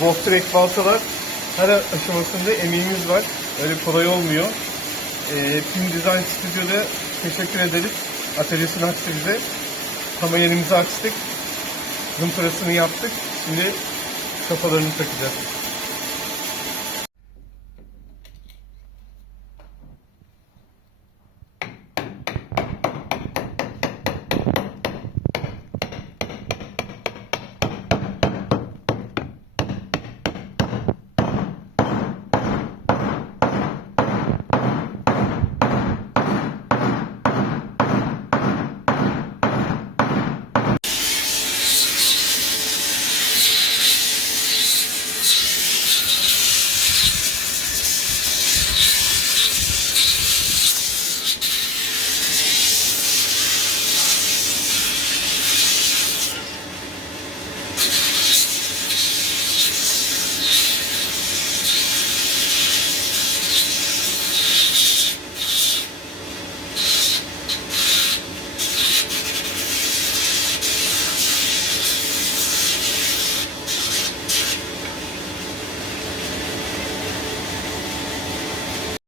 Box baltalar her aşamasında emeğimiz var. Öyle kolay olmuyor. Ee, Team Design Stüdyo'da teşekkür ederiz. Atölyesini açtı bize. Tam açtık. Zımparasını yaptık. Şimdi kafalarını takacağız.